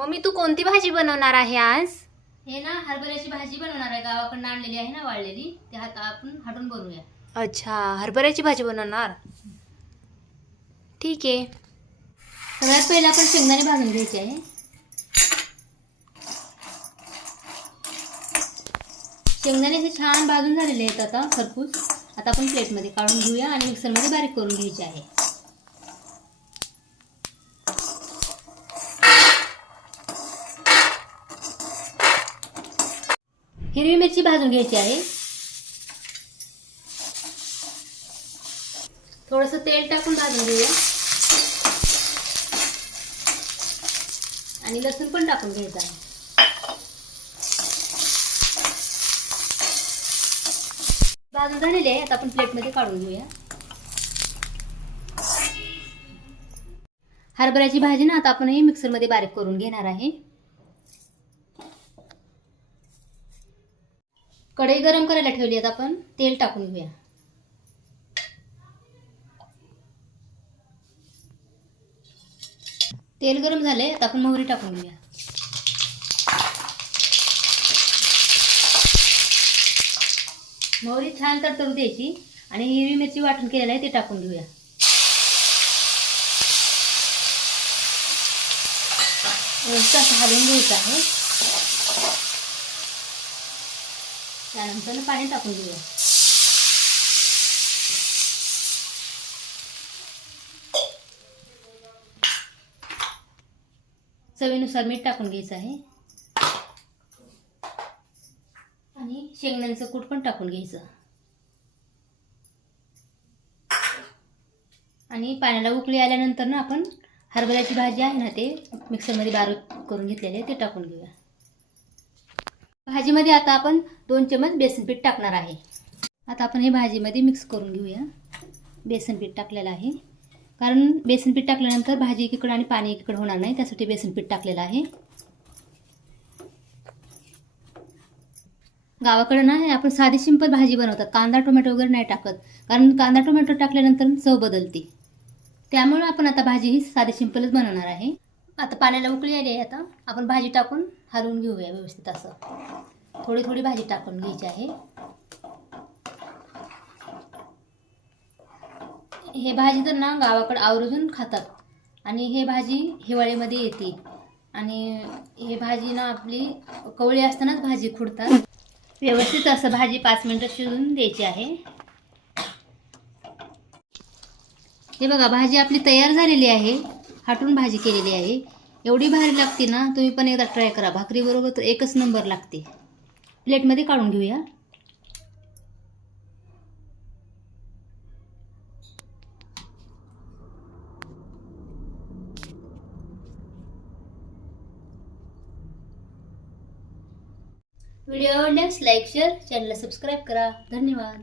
Mummy तू कोणती भाजी बनवणार आहे आज? हे ना हरभऱ्याची भाजी बनवणार आहे, गावाकडून आणलेली आहे ना वाळलेली, ते आपण हाटून बनवूया. अच्छा, हरभऱ्याची भाजी बनवणार. ठीक आहे. सगळ्यात पहिले आपण शेंगदाणे भाजून घ्यायचे आहे. शेंगदाणे हे छान भाजून झालेले आहेत आता खरपूस. आता आपण प्लेटमध्ये काढून घेऊया आणि मिक्सरमध्ये बारीक करून घ्यायचे आहे. हिरवी मिरची भाजून घ्यायची आहे. थोडंसं तेल टाकून भाजून घेऊया आणि लसूण पण टाकून घ्यायचं आहे. भाजून झालेले आहे, आता आपण प्लेटमध्ये काढून घेऊया. हरभऱ्याची भाजी ना आता आपण हे मिक्सरमध्ये बारीक करून घेणार आहे. कढई गरम करायला ठेवली आहे, आपण तेल टाकून घेऊया. तेल गरम झाले, आता आपण मोहरी टाकून घेऊया. मोहरी छान तडतडू द्यायची आणि हिरवी मिरची वाटून केलेली आहे ते टाकून घेऊया. व्यवस्थित हलवून घ्यायचं आहे. त्यानंतर पाणी टाकून घेऊया. चवीनुसार मीठ टाकून घ्यायचं आहे आणि शेंगदाण्याचं कूट पण टाकून घ्यायचं आणि पाण्याला उकळी आल्यानंतर ना आपण हरभऱ्याची भाजी आहे ना ते मिक्सरमध्ये बारीक करून घेतलेले ते टाकून घेऊया. भाजीमध्ये आता आपण 2 चमच बेसन पीठ टाकणार आहे. आता आपण हे भाजीमध्ये मिक्स करून घेऊया. बेसन पीठ टाकलेलं आहे, कारण बेसन पीठ टाकल्यानंतर भाजी एकीकडे आणि पाणी एकीकडे होणार नाही, त्यासाठी बेसन पीठ टाकलेलं आहे. गावाकडे ना आपण साधी सिंपल भाजी बनवतात, कांदा टोमॅटो वगैरे नाही टाकत, कारण कांदा टोमॅटो टाकल्यानंतर चव बदलते. त्यामुळे आपण आता भाजी ही साधी सिंपलच बनवणार आहे. आता पाण्याला उकळी आली आहे, आता आपण भाजी टाकून हलवून घेऊया व्यवस्थित. असं थोडी थोडी भाजी टाकून घ्यायची आहे. हे भाजी तर ना गावाकडे आवर्जून खातात आणि हे भाजी हिवाळ्यामध्ये येते आणि हे भाजी ना आपली कवळी असतानाच भाजी खुडतात. व्यवस्थित असं भाजी 5 मिनिटं शिजवून द्यायची आहे. हे बघा, भाजी आपली तयार झालेली आहे. हाटून भाजी केलेली आहे. एवढी भारी लागते ना, तुम्ही पण एकदा ट्राय करा. भाकरीबरोबर तर एकच नंबर लागते. प्लेटमध्ये काढून घेऊया. व्हिडिओ आवडल्यास लाईक शेअर, चॅनलला सबस्क्राईब करा. धन्यवाद.